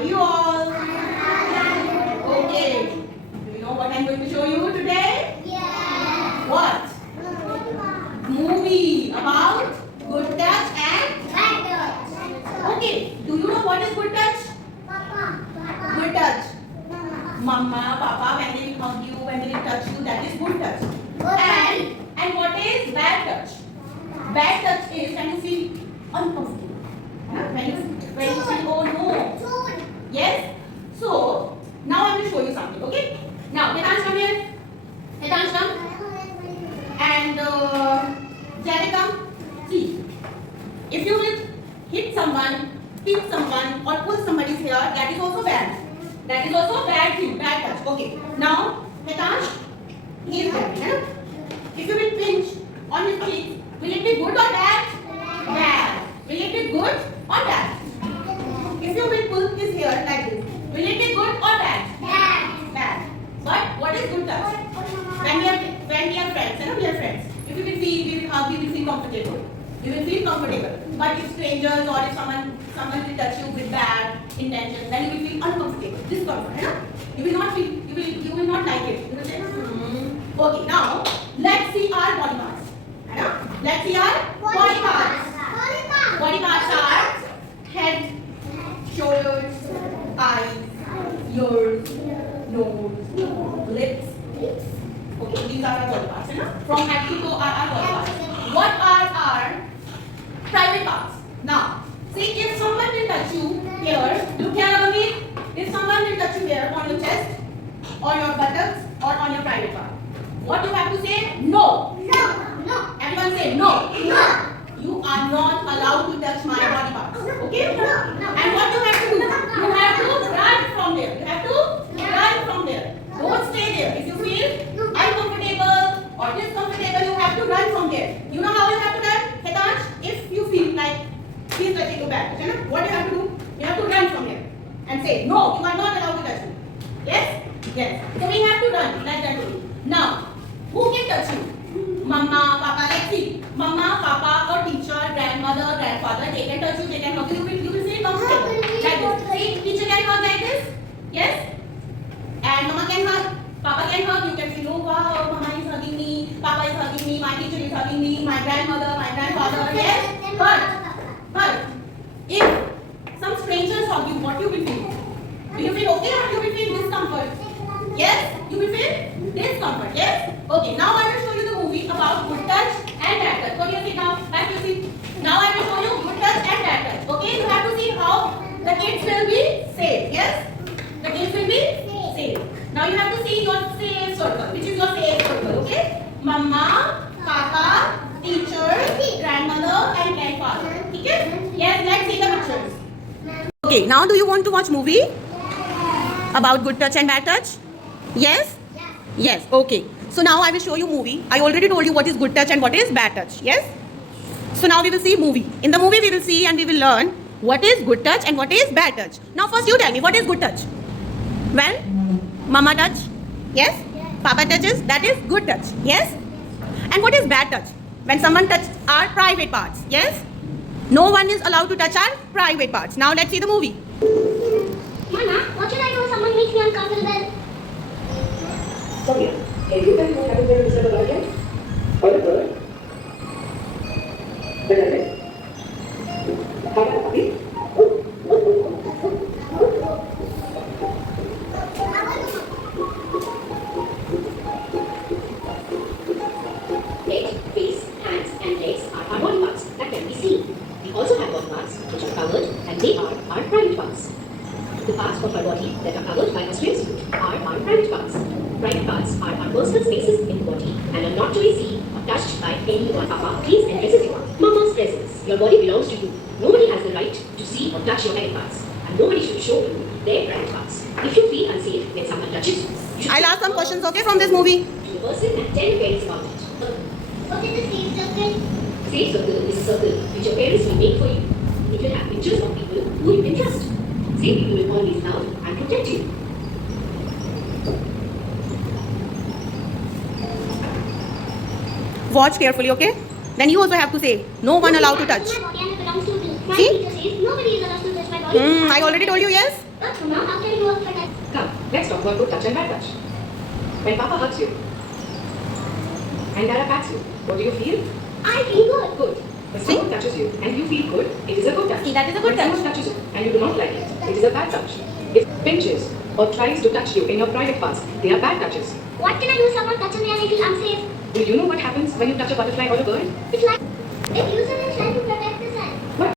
Are you all? Okay. Do you know what I'm going to show you today? Yeah. What? Movie about good touch and Bad touch. okay. Do you know what is good touch? Papa. Good touch. Mama. Mama, Papa, when they will hug you, when they will touch you, that is good touch. Good And what is bad touch? Bad touch is when you feel uncomfortable. When you feel oh no. Food. Yes? So, now I will show you something, okay? Now, Hitansh come here. Hitansh come. And Jared come. See, if you will hit someone, or pull somebody's hair, that is also bad. That is also bad thing, bad touch. Okay. Now, Hitansh, he is coming. Huh? If you will pinch on his cheeks, will it be good or bad? Bad. Will it be good or bad? If you will pull his hair like this, will it be good or bad? Bad. Bad. But what is good touch? When we are friends, we are friends. If you will feel, we will hug, we will feel comfortable. You will feel comfortable. But if strangers or if someone will touch you with bad intention, then you will feel uncomfortable, discomfort. Right? You will not feel, you will not like it. You will say, Okay, now let's see our body parts. Right? Let's see our body parts. Body parts are head, shoulders, eyes, ears, nose, lips. Okay, these are our body parts. From head to toe are our body parts. What are our private parts? Now, see if someone will touch you here, look here Abhi. If someone will touch you here on your chest, on your buttocks, or on your private part, what you have to say? No. No. Everyone say no. No. You are not allowed to touch my body parts. Okay? No. And what you have to do? You have to run from there. You have to run from there. Don't stay there. If you feel uncomfortable or discomfortable, you have to run from there. You know how you have to run? Hitansh, if you feel like he's touching your back, what you have to do? You have to run from here and say, no, you are not allowed to touch me. Yes? Yes. So we have to run like that only. Now, who can touch you? Mama, Papa, let's see. Mama, Papa, or teacher, grandmother, grandfather, they can touch you, they can hug you, you will feel comfortable. Like this. See, teacher can hug like this. Yes? And Mama can hug. Papa can hug. You can feel, oh wow, Mama is hugging me, Papa is hugging me, my teacher is hugging me, my grandmother, my grandfather. Yes? But if some strangers hug you, what you will feel? Do you feel okay or you will feel discomfort? Yes? You will feel discomfort. Yes? Okay, now I will show you the movie about good touch and bad touch. What do you see now? Back to see. Now I will show you good touch and bad touch. Okay? You have to see how the kids will be safe. Yes? The kids will be safe. Now you have to see your safe circle. Which is your safe circle? Okay? Mama, Papa, teacher, grandmother and grandfather. Okay? Yes, let's see the pictures. Okay, now do you want to watch movie about good touch and bad touch? Yes? Yes, okay. So now I will show you movie. I already told you what is good touch and what is bad touch. Yes? So now we will see movie. In the movie we will see and we will learn what is good touch and what is bad touch. Now first you tell me what is good touch? When Mama touch? Yes? Papa touches? That is good touch. Yes? And what is bad touch? When someone touches our private parts. Yes? No one is allowed to touch our private parts. Now let's see the movie. Mama, what should I do if someone makes me uncomfortable? Sonia, have you done what happened when Mr. Bala yet? Or the bird? Banana? How about puppy? Head, face, hands and legs are our body parts that can be seen. We also have body parts which are covered and they are our private parts. The parts of our body that are covered by our swimsuit are our private parts. Private parts are our personal spaces in the body and are not to be seen or touched by anyone. Papa, please embrace you. Mama's presence. Your body belongs to you. Nobody has the right to see or touch your private parts. And nobody should show you their private parts. If you feel unsafe when someone touches you, you should I'll ask some questions, okay, from this movie. to the person and tell your parents about it. What is the safe circle? Safe circle is a circle which your parents will make for you. It will have pictures of people who you can trust. Safe people will always love and protect you. Watch carefully, okay? Then you also have to say, no one allowed to touch. My body and it belongs to me. My See? teacher says nobody is allowed to touch my body. I already told you, yes? But Mama, how can you work for that? Come, let's talk about good touch and bad touch. When Papa hugs you and Dada pats you, what do you feel? I feel good. Good. When someone touches you and you feel good, it is a good touch. See, that is a good when touch. someone touches you and you do not like it, it is a bad touch. If pinches or tries to touch you in your private parts, they are bad touches. What can I do if someone touches me and I feel unsafe? Do you know what happens when you touch a butterfly or a bird? It's like, if user is